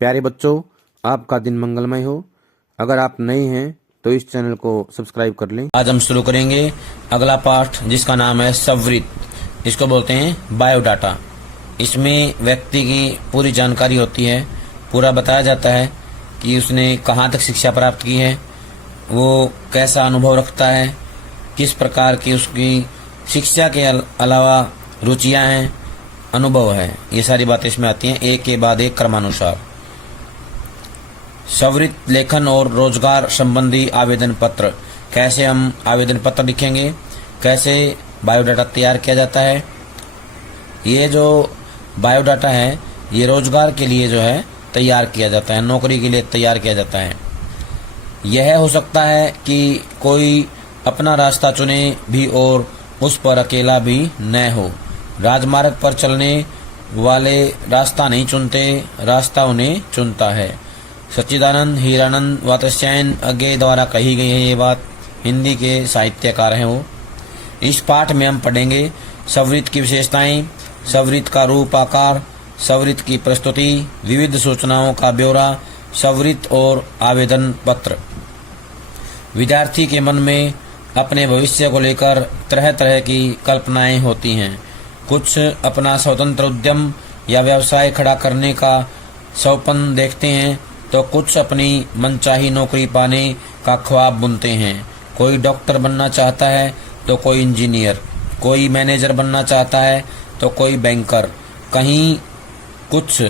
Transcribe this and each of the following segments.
प्यारे बच्चों, आपका दिन मंगलमय हो। अगर आप नए हैं तो इस चैनल को सब्सक्राइब कर लें। आज हम शुरू करेंगे अगला पाठ जिसका नाम है स्ववृत्त। इसको बोलते हैं बायोडाटा। इसमें व्यक्ति की पूरी जानकारी होती है, पूरा बताया जाता है कि उसने कहाँ तक शिक्षा प्राप्त की है, वो कैसा अनुभव रखता है, किस प्रकार की उसकी शिक्षा के अलावा रुचियां हैं, अनुभव है। ये सारी बातें इसमें आती हैं एक के बाद एक क्रमानुसार। स्ववृत्त लेखन और रोजगार संबंधी आवेदन पत्र। कैसे हम आवेदन पत्र लिखेंगे, कैसे बायोडाटा तैयार किया जाता है। ये जो बायोडाटा है ये रोजगार के लिए जो है तैयार किया जाता है, नौकरी के लिए तैयार किया जाता है। यह हो सकता है कि कोई अपना रास्ता चुने भी और उस पर अकेला भी न हो। राजमार्ग पर चलने वाले रास्ता नहीं चुनते, रास्ता उन्हें चुनता है। सच्चिदानंद हीरानंद वात्स्यायन अज्ञेय द्वारा कही गई है ये बात। हिंदी के साहित्यकार हैं वो। इस पाठ में हम पढ़ेंगे स्ववृत्त की विशेषताएं, स्ववृत्त का रूप आकार, स्ववृत्त की प्रस्तुति, विविध सूचनाओं का ब्यौरा, स्ववृत्त और आवेदन पत्र। विद्यार्थी के मन में अपने भविष्य को लेकर तरह तरह की कल्पनाएं होती हैं। कुछ अपना स्वतंत्र उद्यम या व्यवसाय खड़ा करने का सपन देखते हैं तो कुछ अपनी मनचाही नौकरी पाने का ख्वाब बुनते हैं। कोई डॉक्टर बनना चाहता है तो कोई इंजीनियर, कोई मैनेजर बनना चाहता है तो कोई बैंकर, कहीं कुछ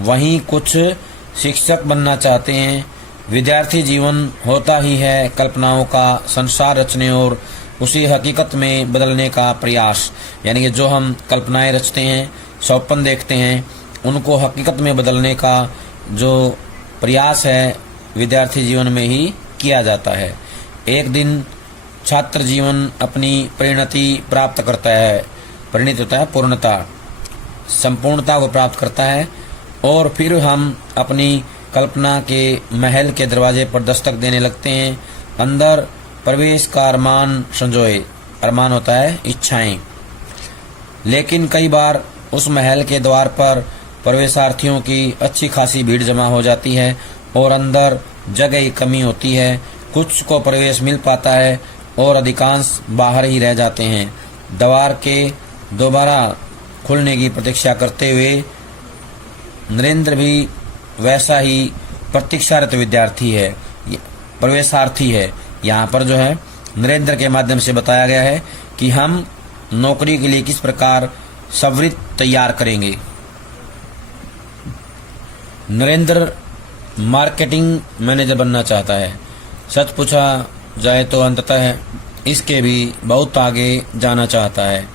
वहीं कुछ शिक्षक बनना चाहते हैं। विद्यार्थी जीवन होता ही है कल्पनाओं का संसार रचने और उसी हकीकत में बदलने का प्रयास। यानी कि जो हम कल्पनाएं रचते हैं, स्वप्न देखते हैं, उनको हकीकत में बदलने का जो प्रयास है विद्यार्थी जीवन में ही किया जाता है। एक दिन छात्र जीवन अपनी परिणति प्राप्त करता है। परिणति होता है पूर्णता, संपूर्णता को प्राप्त करता है और फिर हम अपनी कल्पना के महल के दरवाजे पर दस्तक देने लगते हैं। अंदर प्रवेश का अरमान संजोए। अरमान होता है इच्छाएं। लेकिन कई बार उस महल के द्वार पर प्रवेशार्थियों की अच्छी खासी भीड़ जमा हो जाती है और अंदर जगह की कमी होती है। कुछ को प्रवेश मिल पाता है और अधिकांश बाहर ही रह जाते हैं। द्वार के दोबारा खुलने की प्रतीक्षा करते हुए नरेंद्र भी वैसा ही प्रतीक्षारत विद्यार्थी है, प्रवेशार्थी है। यहाँ पर जो है नरेंद्र के माध्यम से बताया गया है कि हम नौकरी के लिए किस प्रकार स्ववृत्त तैयार करेंगे। नरेंद्र मार्केटिंग मैनेजर बनना चाहता है। सच पूछा जाए तो अंततः इसके भी बहुत आगे जाना चाहता है।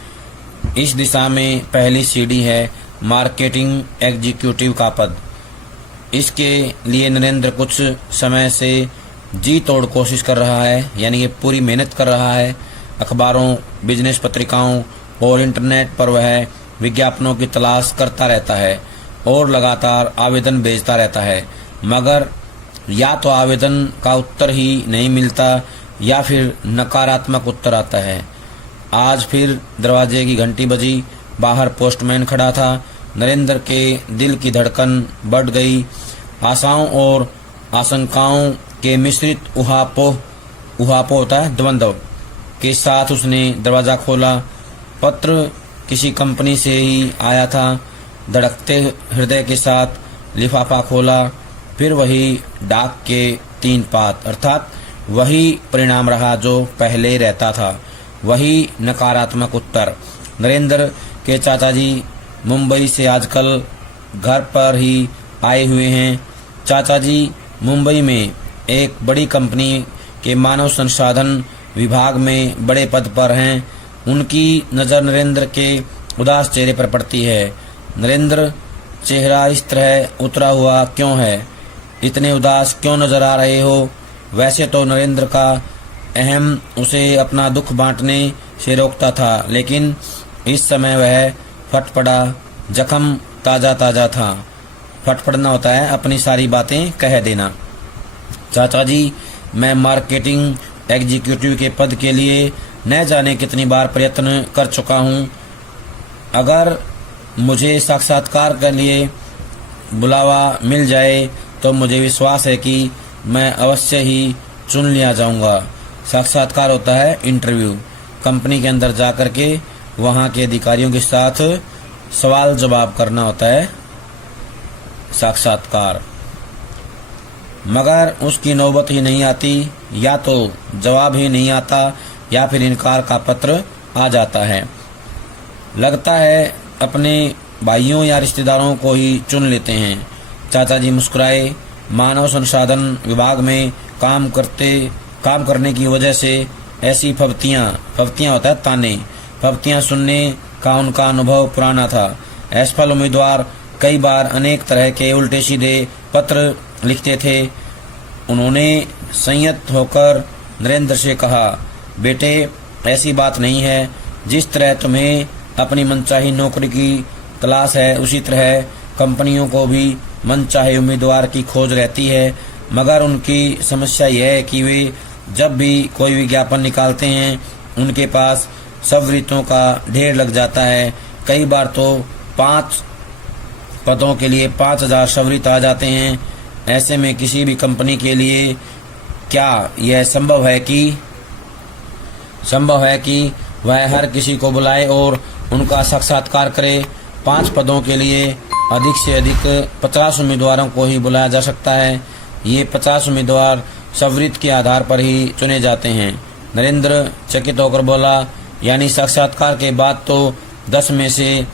इस दिशा में पहली सीढ़ी है मार्केटिंग एग्जीक्यूटिव का पद। इसके लिए नरेंद्र कुछ समय से जी तोड़ कोशिश कर रहा है, यानी कि पूरी मेहनत कर रहा है। अखबारों, बिजनेस पत्रिकाओं और इंटरनेट पर वह विज्ञापनों की तलाश करता रहता है और लगातार आवेदन भेजता रहता है, मगर या तो आवेदन का उत्तर ही नहीं मिलता या फिर नकारात्मक उत्तर आता है। आज फिर दरवाजे की घंटी बजी। बाहर पोस्टमैन खड़ा था। नरेंद्र के दिल की धड़कन बढ़ गई। आशाओं और आशंकाओं के मिश्रित उहापोह होता है द्वंद्व के साथ उसने दरवाजा खोला। पत्र किसी कंपनी से ही आया था। धड़कते हृदय के साथ लिफाफा खोला। फिर वही डाक के 3 पात, अर्थात वही परिणाम रहा जो पहले रहता था, वही नकारात्मक उत्तर। नरेंद्र के चाचा जी मुंबई से आजकल घर पर ही आए हुए हैं। चाचा जी मुंबई में एक बड़ी कंपनी के मानव संसाधन विभाग में बड़े पद पर हैं। उनकी नज़र नरेंद्र के उदास चेहरे पर पड़ती है। नरेंद्र, चेहरा इस तरह उतरा हुआ क्यों है? इतने उदास क्यों नजर आ रहे हो? वैसे तो नरेंद्र का अहम उसे अपना दुख बांटने से रोकता था, लेकिन इस समय वह फट पड़ा। जख्म ताजा ताजा था। फटफड़ना होता है अपनी सारी बातें कह देना। चाचा जी, मैं मार्केटिंग एग्जीक्यूटिव के पद के लिए न जाने कितनी बार प्रयत्न कर चुका हूँ। अगर मुझे साक्षात्कार के लिए बुलावा मिल जाए तो मुझे विश्वास है कि मैं अवश्य ही चुन लिया जाऊंगा। साक्षात्कार होता है इंटरव्यू। कंपनी के अंदर जाकर के वहां के अधिकारियों के साथ सवाल जवाब करना होता है साक्षात्कार। मगर उसकी नौबत ही नहीं आती, या तो जवाब ही नहीं आता या फिर इनकार का पत्र आ जाता है। लगता है अपने भाइयों या रिश्तेदारों को ही चुन लेते हैं। चाचा जी मुस्कुराए। मानव संसाधन विभाग में काम करने की वजह से ऐसी फब्तियां होता है ताने, फब्तियां सुनने का उनका अनुभव पुराना था। असफल उम्मीदवार कई बार अनेक तरह के उल्टे सीधे पत्र लिखते थे। उन्होंने संयत होकर नरेंद्र से कहा, बेटे ऐसी बात नहीं है। जिस तरह तुम्हें अपनी मनचाही नौकरी की तलाश है, उसी तरह कंपनियों को भी मनचाहे उम्मीदवार की खोज रहती है। मगर उनकी समस्या यह है कि वे जब भी कोई विज्ञापन निकालते हैं उनके पास सवरितों का ढेर लग जाता है। कई बार तो 5 पदों के लिए 5000 सवरित आ जाते हैं। ऐसे में किसी भी कंपनी के लिए क्या यह संभव है कि वह हर किसी को बुलाए और उनका साक्षात्कार करे? 5 पदों के लिए अधिक से अधिक 50 उम्मीदवारों को ही बुलाया जा सकता है। ये 50 उम्मीदवार सवरित के आधार पर ही चुने जाते हैं। नरेंद्र चकित होकर बोला, यानी साक्षात्कार के बाद तो 10 में से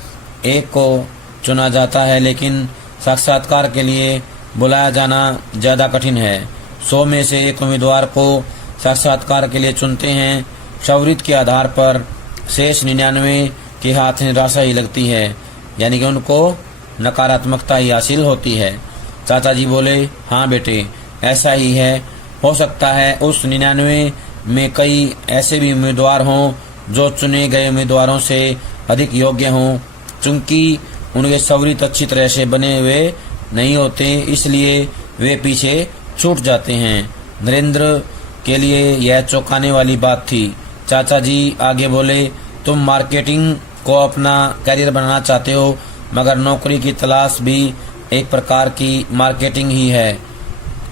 1 को चुना जाता है, लेकिन साक्षात्कार के लिए बुलाया जाना ज्यादा कठिन है। 100 में से 1 उम्मीदवार को साक्षात्कार के लिए चुनते हैं। सवरित के आधार पर शेष 99 के हाथ निराशा ही लगती है, यानी कि उनको नकारात्मकता ही हासिल होती है। चाचा जी बोले, हाँ बेटे ऐसा ही है। हो सकता है उस 99 में कई ऐसे भी उम्मीदवार हों जो चुने गए उम्मीदवारों से अधिक योग्य हों। चूंकि उनके सवरित अच्छी तरह से बने हुए नहीं होते, इसलिए वे पीछे छूट जाते हैं। नरेंद्र के लिए यह चौंकाने वाली बात थी। चाचा जी आगे बोले, तुम मार्केटिंग को अपना करियर बनाना चाहते हो, मगर नौकरी की तलाश भी एक प्रकार की मार्केटिंग ही है।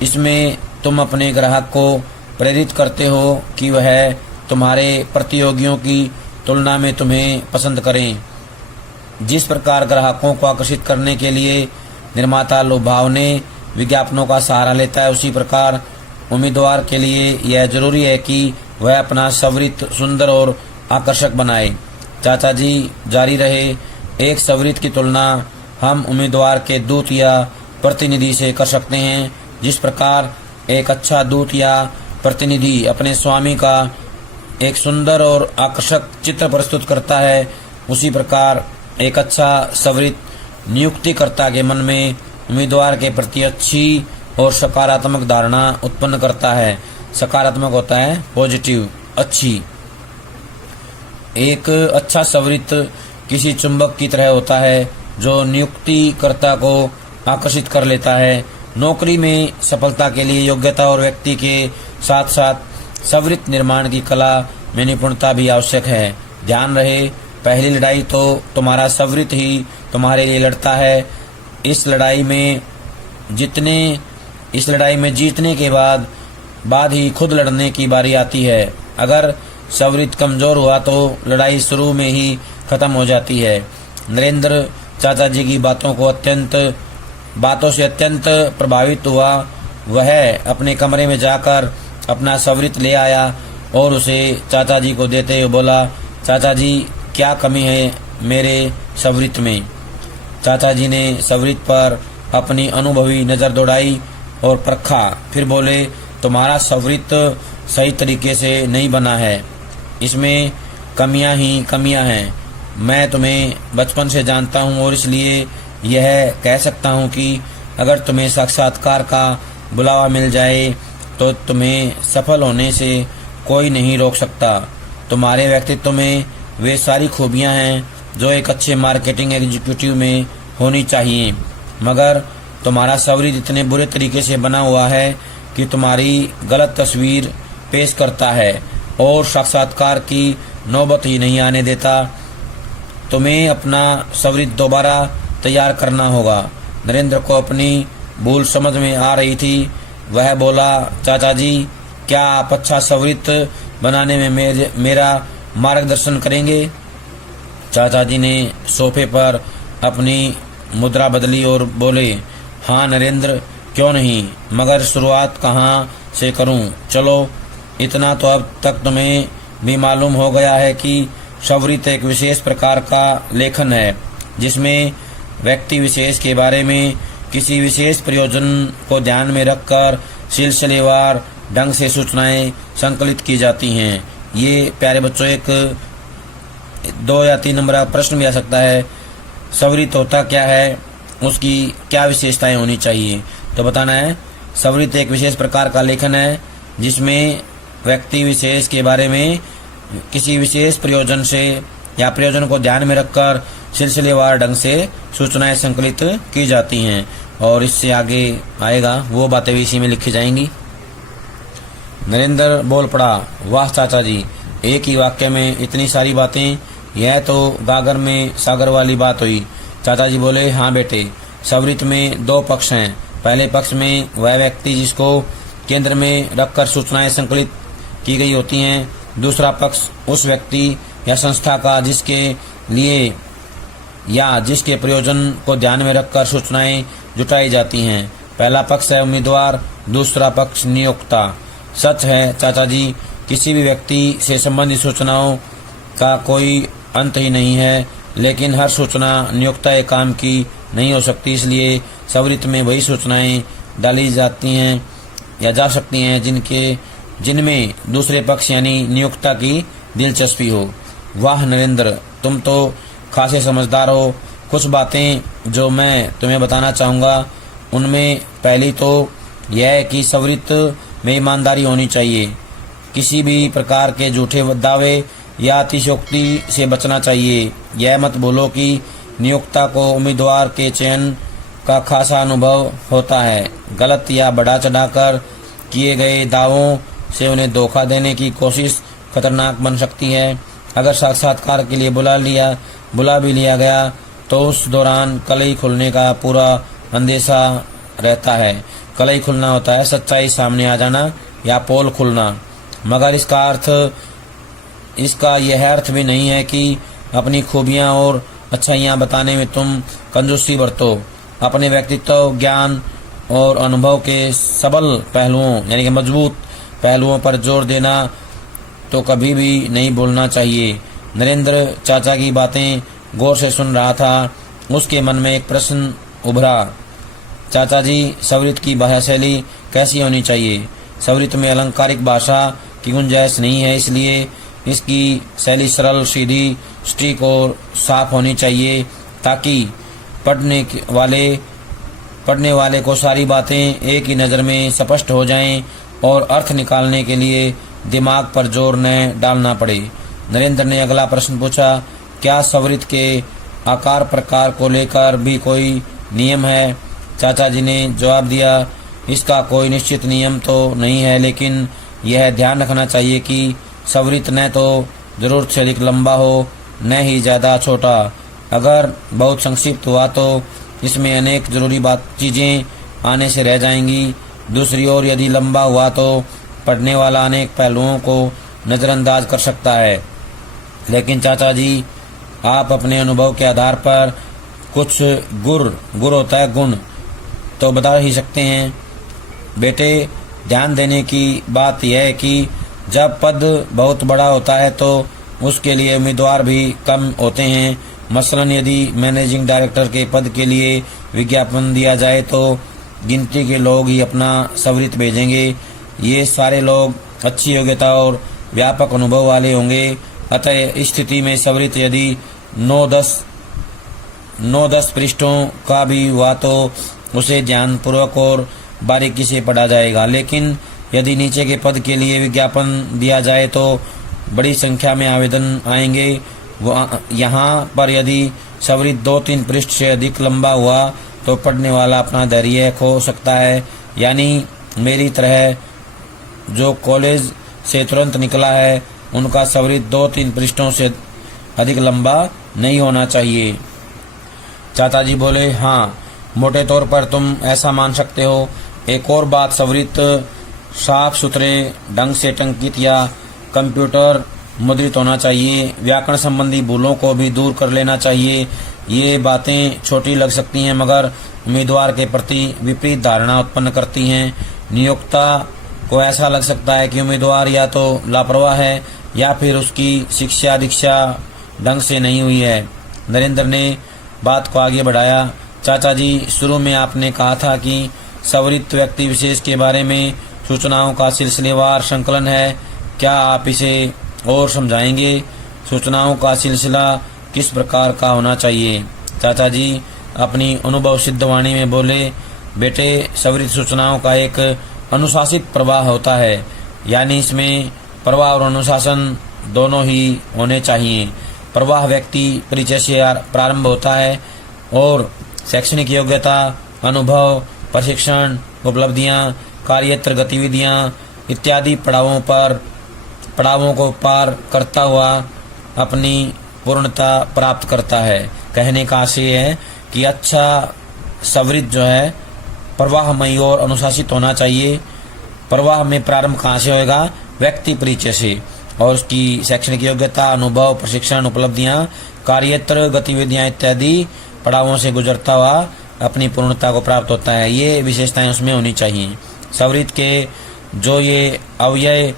इसमें तुम अपने ग्राहक को प्रेरित करते हो कि वह तुम्हारे प्रतियोगियों की तुलना में तुम्हें पसंद करें। जिस प्रकार ग्राहकों को आकर्षित करने के लिए निर्माता लुभावने विज्ञापनों का सहारा लेता है, उसी प्रकार उम्मीदवार के लिए यह जरूरी है कि वह अपना सवरित सुंदर और आकर्षक बनाए। चाचा जी जारी रहे, एक सवरित की तुलना हम उम्मीदवार के दूत या प्रतिनिधि से कर सकते हैं। जिस प्रकार एक अच्छा दूत या प्रतिनिधि अपने स्वामी का एक सुंदर और आकर्षक चित्र प्रस्तुत करता है, उसी प्रकार एक अच्छा सवरित नियुक्तिकर्ता के मन में उम्मीदवार के प्रति अच्छी और सकारात्मक धारणा उत्पन्न करता है। सकारात्मक होता है पॉजिटिव, अच्छी। एक अच्छा सवरित किसी चुंबक की तरह होता है जो नियुक्तिकर्ता को आकर्षित कर लेता है। नौकरी में सफलता के लिए योग्यता और व्यक्ति के साथ साथ सवरित निर्माण की कला में निपुणता भी आवश्यक है। ध्यान रहे, पहली लड़ाई तो तुम्हारा सवरित ही तुम्हारे लिए लड़ता है। इस लड़ाई में जीतने के बाद ही खुद लड़ने की बारी आती है। अगर सवरित कमजोर हुआ तो लड़ाई शुरू में ही खत्म हो जाती है। नरेंद्र चाचा जी की बातों से अत्यंत प्रभावित हुआ। वह अपने कमरे में जाकर अपना सवरित ले आया और उसे चाचा जी को देते हुए बोला, चाचा जी क्या कमी है मेरे सवरित में? चाचा जी ने सवरित पर अपनी अनुभवी नजर दौड़ाई और परखा। फिर बोले, तुम्हारा सवरित सही तरीके से नहीं बना है, इसमें कमियां ही कमियां हैं। मैं तुम्हें बचपन से जानता हूं और इसलिए यह कह सकता हूं कि अगर तुम्हें साक्षात्कार का बुलावा मिल जाए तो तुम्हें सफल होने से कोई नहीं रोक सकता। तुम्हारे व्यक्तित्व में वे सारी खूबियां हैं जो एक अच्छे मार्केटिंग एग्जीक्यूटिव में होनी चाहिए, मगर तुम्हारा सवरित इतने बुरे तरीके से बना हुआ है कि तुम्हारी गलत तस्वीर पेश करता है और साक्षात्कार की नौबत ही नहीं आने देता। तुम्हें अपना सवरित दोबारा तैयार करना होगा। नरेंद्र को अपनी भूल समझ में आ रही थी। वह बोला, चाचा जी, क्या आप अच्छा सवरित बनाने में मेरा मार्गदर्शन करेंगे? चाचा जी ने सोफे पर अपनी मुद्रा बदली और बोले, हाँ नरेंद्र, क्यों नहीं, मगर शुरुआत कहाँ से करूं? चलो, इतना तो अब तक तुम्हें भी मालूम हो गया है कि सवरित एक विशेष प्रकार का लेखन है जिसमें व्यक्ति विशेष के बारे में किसी विशेष प्रयोजन को ध्यान में रखकर सिलसिलेवार ढंग से सूचनाएं संकलित की जाती हैं। ये प्यारे बच्चों, एक 2 या 3 नंबर का प्रश्न भी आ सकता है। सवरित होता क्या है, उसकी क्या विशेषताएं होनी चाहिए, तो बताना है। सवरित एक विशेष प्रकार का लेखन है जिसमें व्यक्ति विशेष के बारे में किसी विशेष प्रयोजन से या प्रयोजन को ध्यान में रखकर सिलसिलेवार ढंग से सूचनाएं संकलित की जाती हैं। और इससे आगे आएगा वो बातें भी इसी में लिखी जाएंगी। नरेंद्र बोल पड़ा, वाह चाचा जी, एक ही वाक्य में इतनी सारी बातें, यह तो गागर में सागर वाली बात हुई। चाचा जी बोले, हाँ बेटे, सवरित में 2 पक्ष हैं। पहले पक्ष में वह व्यक्ति जिसको केंद्र में रखकर सूचनाएं संकलित की गई होती हैं। दूसरा पक्ष उस व्यक्ति या संस्था का जिसके लिए या जिसके प्रयोजन को ध्यान में रखकर सूचनाएं जुटाई जाती हैं। पहला पक्ष है उम्मीदवार, दूसरा पक्ष नियोक्ता। सच है चाचा जी, किसी भी व्यक्ति से संबंधित सूचनाओं का कोई अंत ही नहीं है, लेकिन हर सूचना नियोक्ता एक काम की नहीं हो सकती। इसलिए सवरित में वही सूचनाएं डाली जाती हैं या जा सकती हैं जिनमें दूसरे पक्ष यानी नियोक्ता की दिलचस्पी हो। वाह नरेंद्र, तुम तो खासे समझदार हो। कुछ बातें जो मैं तुम्हें बताना चाहूँगा, उनमें पहली तो यह है कि सवरित में ईमानदारी होनी चाहिए। किसी भी प्रकार के झूठे दावे या अतिशयोक्ति से बचना चाहिए। यह मत भूलो कि नियोक्ता को उम्मीदवार के चयन का खासा अनुभव होता है। गलत या बढ़ा चढ़ाकर किए गए दावों से उन्हें धोखा देने की कोशिश खतरनाक बन सकती है। अगर साक्षात्कार के लिए बुला भी लिया गया तो उस दौरान कलई खुलने का पूरा अंदेशा रहता है। कलई खुलना होता है सच्चाई सामने आ जाना या पोल खुलना, मगर इसका यह अर्थ भी नहीं है कि अपनी खूबियां और अच्छाइयां बताने में तुम कंजूसी बरतो। अपने व्यक्तित्व, ज्ञान और अनुभव के सबल पहलुओं यानी कि मजबूत पहलुओं पर जोर देना तो कभी भी नहीं भूलना चाहिए। नरेंद्र चाचा की बातें गौर से सुन रहा था। उसके मन में एक प्रश्न उभरा, चाचा जी, सवरित की भाषा शैली कैसी होनी चाहिए? सवरित में अलंकारिक भाषा की गुंजाइश नहीं है, इसलिए इसकी शैली सरल, सीधी, सटीक और साफ होनी चाहिए ताकि पढ़ने वाले को सारी बातें एक ही नज़र में स्पष्ट हो जाएं और अर्थ निकालने के लिए दिमाग पर जोर न डालना पड़े। नरेंद्र ने अगला प्रश्न पूछा, क्या सवरित के आकार प्रकार को लेकर भी कोई नियम है? चाचा जी ने जवाब दिया, इसका कोई निश्चित नियम तो नहीं है, लेकिन यह ध्यान रखना चाहिए कि सवरित न तो जरूरत से अधिक लंबा हो, न ही ज्यादा छोटा। अगर बहुत संक्षिप्त हुआ तो इसमें अनेक जरूरी चीजें आने से रह जाएंगी। दूसरी ओर यदि लंबा हुआ तो पढ़ने वाला अनेक पहलुओं को नजरअंदाज कर सकता है। लेकिन चाचा जी, आप अपने अनुभव के आधार पर कुछ गुर होता है गुण, तो बता ही सकते हैं। बेटे, ध्यान देने की बात यह है कि जब पद बहुत बड़ा होता है तो उसके लिए उम्मीदवार भी कम होते हैं। मसलन यदि मैनेजिंग डायरेक्टर के पद के लिए विज्ञापन दिया जाए तो गिनती के लोग ही अपना सवरित भेजेंगे। ये सारे लोग अच्छी योग्यता और व्यापक अनुभव वाले होंगे। अतः इस स्थिति में सवरित यदि 9-10 पृष्ठों का भी हुआ तो उसे ध्यानपूर्वक और बारीकी से पढ़ा जाएगा। लेकिन यदि नीचे के पद के लिए विज्ञापन दिया जाए तो बड़ी संख्या में आवेदन आएंगे। यहाँ पर यदि सवरित 2-3 पृष्ठ से अधिक लंबा हुआ तो पढ़ने वाला अपना धैर्य खो सकता है। यानी मेरी तरह जो कॉलेज से तुरंत निकला है, उनका सवरित 2-3 पृष्ठों से अधिक लंबा नहीं होना चाहिए। चाचा जी बोले, हाँ, मोटे तौर पर तुम ऐसा मान सकते हो। एक और बात, स्वरित साफ सुथरे ढंग से टंकित या कंप्यूटर मुद्रित होना चाहिए। व्याकरण संबंधी भूलों को भी दूर कर लेना चाहिए। ये बातें छोटी लग सकती हैं मगर उम्मीदवार के प्रति विपरीत धारणा उत्पन्न करती हैं। नियोक्ता को ऐसा लग सकता है कि उम्मीदवार या तो लापरवाह है या फिर उसकी शिक्षा दीक्षा ढंग से नहीं हुई है। नरेंद्र ने बात को आगे बढ़ाया। चाचा जी, शुरू में आपने कहा था कि स्वरित व्यक्ति विशेष के बारे में सूचनाओं का सिलसिलेवार संकलन है। क्या आप इसे और समझाएंगे? सूचनाओं का सिलसिला किस प्रकार का होना चाहिए? चाचा जी अपनी अनुभव सिद्ध वाणी में बोले, बेटे, स्वरित सूचनाओं का एक अनुशासित प्रवाह होता है, यानी इसमें प्रवाह और अनुशासन दोनों ही होने चाहिए। प्रवाह व्यक्ति परिचय से प्रारंभ होता है और शैक्षणिक योग्यता, अनुभव, प्रशिक्षण, उपलब्धियां, कार्यत्र गतिविधियां इत्यादि पड़ावों को पार करता हुआ अपनी पूर्णता प्राप्त करता है। कहने का आशय है कि अच्छा स्वरित जो है प्रवाहमयी और अनुशासित होना चाहिए। प्रवाह में प्रारंभ कहाँ से होगा? व्यक्ति परिचय से, और उसकी शैक्षणिक योग्यता, अनुभव, प्रशिक्षण, उपलब्धियां, कार्यत्र गतिविधियां इत्यादि पड़ावों से गुजरता हुआ अपनी पूर्णता को प्राप्त होता है। ये विशेषताएं उसमें होनी चाहिए। स्वरित के जो ये अव्यय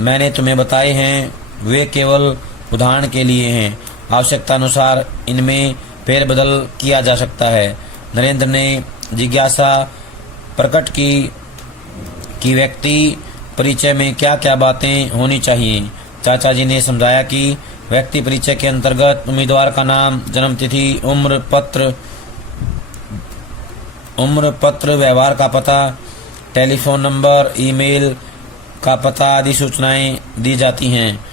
मैंने तुम्हें बताए हैं वे केवल उदाहरण के लिए हैं। आवश्यकता अनुसार इनमें फेरबदल किया जा सकता है। नरेंद्र ने जिज्ञासा प्रकट की कि व्यक्ति परिचय में क्या क्या बातें होनी चाहिए। चाचा जी ने समझाया कि व्यक्ति परिचय के अंतर्गत उम्मीदवार का नाम, जन्म तिथि, उम्र, पत्र, व्यवहार का पता, टेलीफोन नंबर, ईमेल का पता आदि सूचनाएं दी जाती हैं।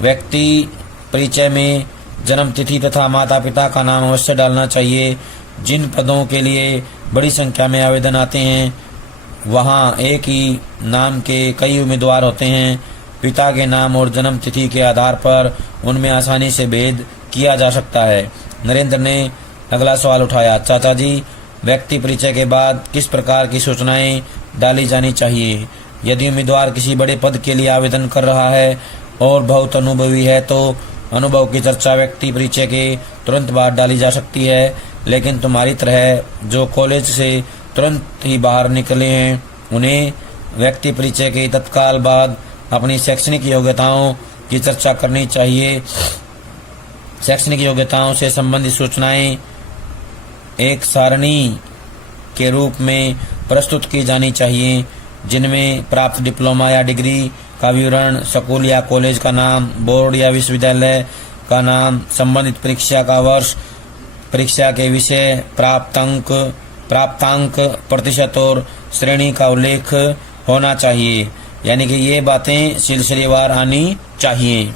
व्यक्ति परिचय में जन्म तिथि तथा माता पिता का नाम अवश्य डालना चाहिए। जिन पदों के लिए बड़ी संख्या में आवेदन आते हैं वहां एक ही नाम के कई उम्मीदवार होते हैं। पिता के नाम और जन्म तिथि के आधार पर उनमें आसानी से भेद किया जा सकता है। नरेंद्र ने अगला सवाल उठाया, चाचा जी, व्यक्ति परिचय के बाद किस प्रकार की सूचनाएं डाली जानी चाहिए? यदि उम्मीदवार किसी बड़े पद के लिए आवेदन कर रहा है और बहुत अनुभवी है तो अनुभव की चर्चा व्यक्ति परिचय के तुरंत बाद डाली जा सकती है। लेकिन तुम्हारी तरह जो कॉलेज से तुरंत ही बाहर निकले हैं उन्हें व्यक्ति परिचय के तत्काल बाद अपनी शैक्षणिक योग्यताओं की चर्चा करनी चाहिए। शैक्षणिक योग्यताओं से संबंधित सूचनाएं एक सारणी के रूप में प्रस्तुत की जानी चाहिए, जिनमें प्राप्त डिप्लोमा या डिग्री का विवरण, स्कूल या कॉलेज का नाम, बोर्ड या विश्वविद्यालय का नाम, संबंधित परीक्षा का वर्ष, परीक्षा के विषय, प्राप्तांक, प्रतिशत और श्रेणी का उल्लेख होना चाहिए। यानी कि ये बातें सिलसिलेवार आनी चाहिए।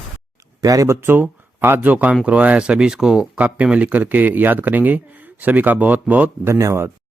प्यारे बच्चों, आज जो काम करवाया है सभी इसको कॉपी में लिख करके याद करेंगे। सभी का बहुत बहुत धन्यवाद।